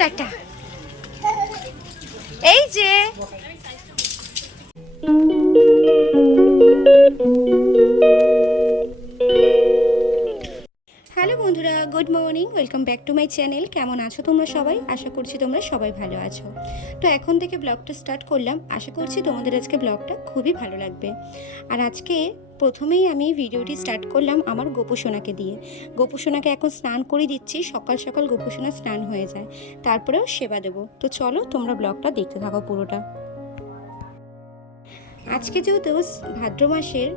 Tata. এই যে hello বন্ধুরা, good morning, welcome back to my channel. কেমন আছো তোমরা সবাই? আশা করছি তোমরা সবাই ভালো আছো। তো এখন থেকে ব্লগটা স্টার্ট করলাম। আশা করছি তোমাদের আজকে ব্লগটা খুবই ভালো লাগবে। আর আজকে প্রথমেই আমি ভিডিওটি স্টার্ট করলাম আমার গোপুসোনাকে দিয়ে। গোপুসোনাকে এখন স্নান করে দিচ্ছি। সকাল সকাল গোপুসোনা স্নান হয়ে যায়, তারপরেও সেবা দেবো। তো চলো তোমরা ব্লগটা দেখতে থাকো পুরোটা। আজকে যেহেতু ভাদ্র মাসের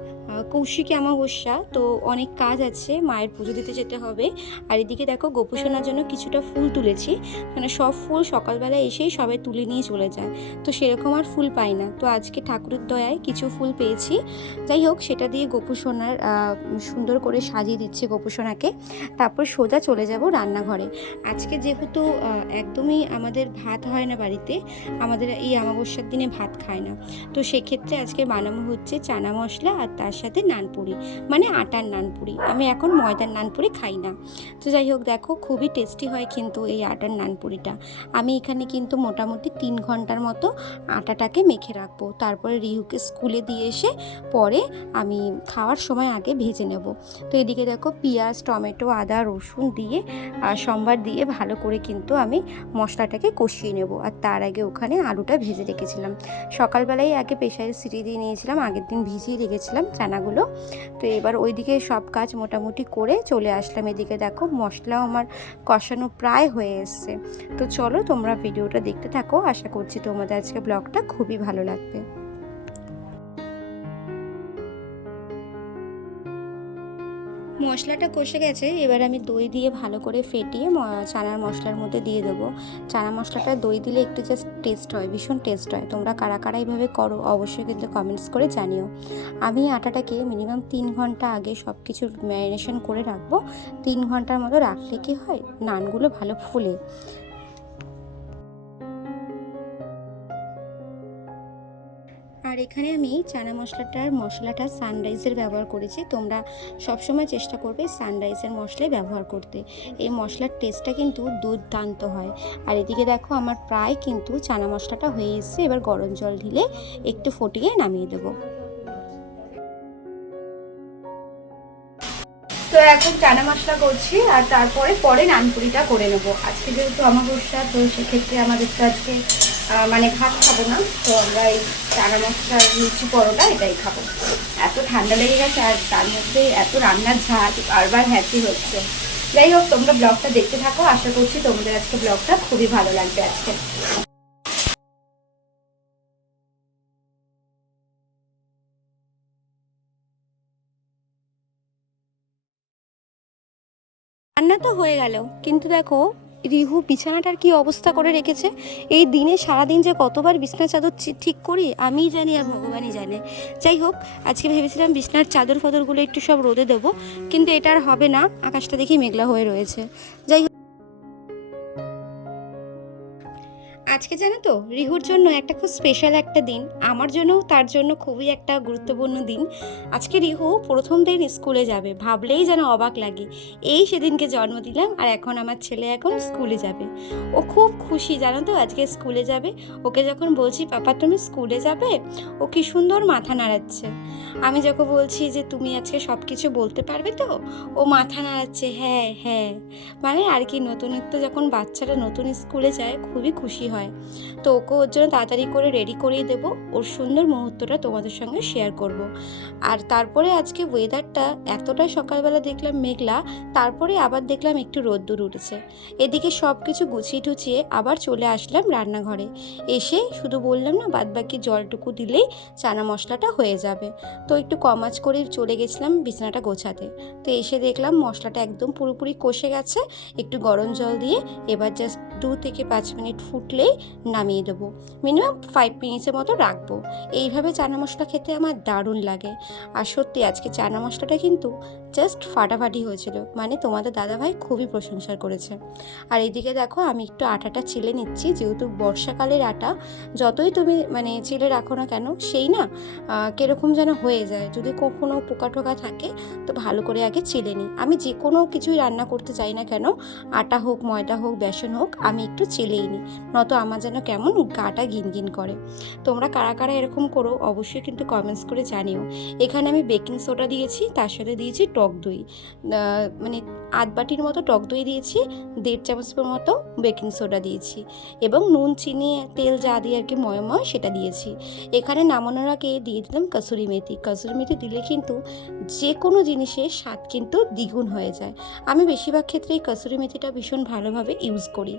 কৌশিকী অমাবস্যা, তো অনেক কাজ আছে, মায়ের পুজো দিতে যেতে হবে। আর এদিকে দেখো গোপুসোনার জন্য কিছুটা ফুল তুলেছি। মানে সব ফুল সকালবেলা এসেই সবাই তুলে নিয়ে চলে যায়, তো সেরকম আর ফুল পাই না। তো আজকে ঠাকুরের দয়ায় কিছু ফুল পেয়েছি। যাই হোক, সেটা দিয়ে গোপুসোনার সুন্দর করে সাজিয়ে দিচ্ছি গোপুসোনাকে। তারপর সোজা চলে যাব রান্নাঘরে। আজকে যেহেতু একদমই আমাদের ভাত হয় না বাড়িতে, আমাদের এই অমাবস্যার দিনে ভাত খায় না, তো সেক্ষেত্রে আজকে বানানো হচ্ছে চানা মশলা আর তার সাথে নানপুরি, মানে আটার নানপুরি। আমি এখন ময়দার নানপুরি খাই না। তো যাই হোক, দেখো খুবই টেস্টি হয় কিন্তু এই আটার নানপুরিটা। আমি এখানে কিন্তু মোটামুটি 3 ঘন্টার মতো আটাটাকে মেখে রাখবো। তারপরে রিহুকে স্কুলে দিয়ে এসে পরে আমি খাওয়ার সময় আগে ভেজে নেব। তো এদিকে দেখো পেঁয়াজ, টমেটো, আদা, রসুন দিয়ে সম্বার দিয়ে ভালো করে কিন্তু আমি মশলাটাকে কষিয়ে নেব। আর তার আগে ওখানে আলুটা ভেজে রেখেছিলাম। সকালবেলায় আগে প্রেসারে সিটি দিয়ে নিয়েছিলাম, আগের দিন ভিজিয়ে রেখেছিলাম চানাগুলো। তো এবার ওইদিকে সব কাজ মোটামুটি করে চলে আসলাম। এদিকে দেখো মশলাও আমার কষানো প্রায় হয়ে এসছে। তো চলো তোমরা ভিডিওটা দেখতে থাকো। আশা করছি তোমাদের আজকে ব্লগটা খুবই ভালো লাগবে। মশলাটা কষে গেছে, এবার আমি দই দিয়ে ভালো করে ফেটিয়ে চানার মশলার মধ্যে দিয়ে দেবো। চানা মশলাটা দই দিলে একটু জাস্ট টেস্ট হয়, ভীষণ টেস্ট হয়। তোমরা কারা কারা এইভাবে করো অবশ্যই কিন্তু কমেন্টস করে জানিও। আমি আটাটাকে মিনিমাম 3 ঘন্টা আগে সব কিছু ম্যারিনেশন করে রাখবো। 3 ঘন্টার মতো রাখলে কি হয়, নানগুলো ভালো ফুলে। আর এখানে আমি চানা মশলাটা সানরাইজের ব্যবহার করেছি। তোমরা সবসময় চেষ্টা করবে সানরাইজের মশলাই ব্যবহার করতে। এই মশলার টেস্টটা কিন্তু দুর্দান্ত হয়। আর এদিকে দেখো আমার প্রায় কিন্তু চানা মশলাটা হয়ে এসছে। এবার গরম জল ঢেলে একটু ফুটিয়ে নামিয়ে দেবো। তো এখন চানা মশলা করছি, আর তারপরে নানপুরিটা করে নেবো। আজকে যেহেতু অমাবস্যা, তো সেক্ষেত্রে আমাদের তো আজকে মানে ভাত খাবো না, তো আমরা এই চানা মশলার লুচি পরোটা এটাই খাবো। এত ঠান্ডা লেগে গেছে, আর তার মধ্যে এত রান্নার ঝাঁজ, বারবার হ্যাপি হচ্ছে। যাই হোক, তোমরা ব্লগটা দেখতে থাকো। আশা করছি তোমাদের আজকে ব্লগটা খুবই ভালো লাগবে আজকে। রান্না তো হয়ে গেল, কিন্তু দেখো রিহু বিছানাটার কি অবস্থা করে রেখেছে। এই দিনে সারাদিন যে কতবার বিছানা চাদর ঠিক করি আমিই জানি, আর ভগবানই জানে। যাই হোক, আজকে ভেবেছিলাম বিছানার চাদর ফাদরগুলো একটু সব রোদে দেবো, কিন্তু এটা আর হবে না। আকাশটা দেখি মেঘলা হয়ে রয়েছে। যাই আজকে জানো তো, রিহুর জন্য একটা খুব স্পেশাল একটা দিন, আমার জন্যও তার জন্য খুবই একটা গুরুত্বপূর্ণ দিন। আজকে রিহু প্রথম দিন স্কুলে যাবে, ভাবলেই যেন অবাক লাগে। এই সেদিনকে জন্ম দিলাম, আর এখন আমার ছেলে এখন স্কুলে যাবে। ও খুব খুশি জানো তো, আজকে স্কুলে যাবে। ওকে যখন বলছি পাপা তুমি স্কুলে যাবে, ও কি সুন্দর মাথা নাড়াচ্ছে। আমি যখন বলছি যে তুমি আজকে সব কিছু বলতে পারবে, তো ও মাথা নাড়াচ্ছে হ্যাঁ হ্যাঁ। মানে আর কি, নতুনত্ব যখন বাচ্চারা নতুন স্কুলে যায় খুবই খুশি হয়। তো ওকে ওর জন্য তাড়াতাড়ি করে রেডি করিয়ে দেবো, ওর সুন্দর মুহূর্তটা তোমাদের সঙ্গে শেয়ার করব। আর তারপরে আজকে ওয়েদারটা এতটা সকালবেলা দেখলাম মেঘলা, তারপরে আবার দেখলাম একটু রোদ্দুর উঠেছে। এদিকে সব কিছু গুছিয়ে টুছিয়ে আবার চলে আসলাম রান্নাঘরে। এসে শুধু বললাম না, বাদবাকি জলটুকু দিলেই চানা মশলাটা হয়ে যাবে। তো একটু কম আঁচ করে চলে গেছিলাম বিছানাটা গোছাতে। তো এসে দেখলাম মশলাটা একদম পুরোপুরি কষে গেছে। একটু গরম জল দিয়ে এবার জাস্ট 2 থেকে 5 মিনিট ফুটলেই নামিয়ে দেবো। মিনিমাম 5 মিনিটসের মতো রাখবো। এইভাবে চানা মশলা খেতে আমার দারুণ লাগে। আর সত্যি আজকে চানা মশলাটা কিন্তু জাস্ট ফাটাফাটি হয়েছিল, মানে তোমাদের দাদাভাই খুবই প্রশংসা করেছে। আর এইদিকে দেখো আমি একটু আটাটা চেলে নিচ্ছি, যেহেতু বর্ষাকালের আটা যতই তুমি মানে চেলে রাখো না কেন, সেই না কীরকম যেন হয়ে যায়। যদি কখনো পোকা টোকা থাকে তো ভালো করে আগে চেলে নিই। আমি যে কোনো কিছুই রান্না করতে চাই না কেন, আটা হোক, ময়দা হোক, বেসন হোক, আমি একটু চেলেই নিই, নয়তো আমার যেন কেমন গাটা ঘিনঘিন করে। তোমরা কারা কারা এরকম করো অবশ্যই কিন্তু কমেন্টস করে জানিও। এখানে আমি বেকিং সোডা দিয়েছি, তার সাথে দিয়েছি টক দই, মানে আধ বাটির মতো টক দই দিয়েছি, 1.5 চামচের মতো বেকিং সোডা দিয়েছি এবং নুন চিনি তেল যা দিয়ে আর কি ময় সেটা দিয়েছি। এখানে নামানোর আগে দিয়ে দিলাম কসুরি মেথি। কসুরি মেথি দিলে কিন্তু যে কোনো জিনিসের স্বাদ কিন্তু দ্বিগুণ হয়ে যায়। আমি বেশিরভাগ ক্ষেত্রেই কসুরি মেথিটা ভীষণ ভালোভাবে ইউজ করি।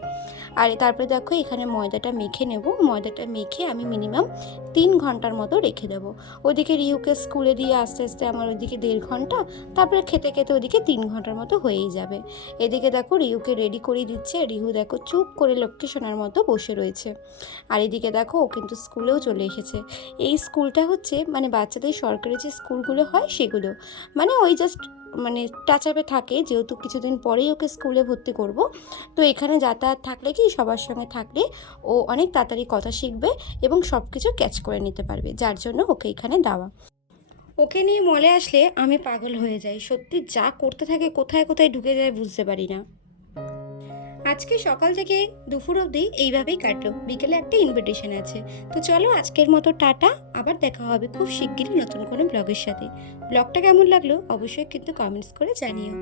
আর তারপরে দেখো এখানে ময়দাটা মেখে নেব। ময়দাটা মেখে আমি মিনিমাম 3 ঘন্টার মতো রেখে দেবো। ওইদিকে রিহুকে স্কুলে দিয়ে আস্তে আস্তে আমার ওইদিকে 1.5 ঘন্টা, তারপরে খেতে খেতে ওইদিকে 3 ঘন্টার মতো হয়েই যাবে। এদিকে দেখো রিহুকে রেডি করে দিচ্ছে। রিহু দেখো চুপ করে লক্ষ্মী সোনার মতো বসে রয়েছে। আর এদিকে দেখো ও কিন্তু স্কুলেও চলে এসেছে। এই স্কুলটা হচ্ছে মানে বাচ্চাদের সরকারি যে স্কুলগুলো হয় সেগুলো, মানে ওই জাস্ট মানে টাচ আপে থাকে, যেহেতু কিছুদিন পরেই ওকে স্কুলে ভর্তি করব। তো এখানে যাতায়াত থাকলে কি সবার সঙ্গে থাকলে ও অনেক তাড়াতাড়ি কথা শিখবে এবং সব কিছু ক্যাচ করে নিতে পারবে, যার জন্য ওকে এখানে দেওয়া। ওকে নিয়ে মলে আসলে আমি পাগল হয়ে যাই, সত্যি যা করতে থাকে কোথায় কোথায় ঢুকে যায় বুঝতে পারি না। আজকে সকাল থেকে দুপুর অবধি এইভাবেই কাটলো, বিকেলে একটা ইনভিটেশন আছে। তো চলো আজকের মতো টাটা, আবার দেখা হবে খুব শিগগিরই নতুন কোনো ব্লগের সাথে। ব্লগটা কেমন লাগলো অবশ্যই কিন্তু কমেন্টস করে জানিও।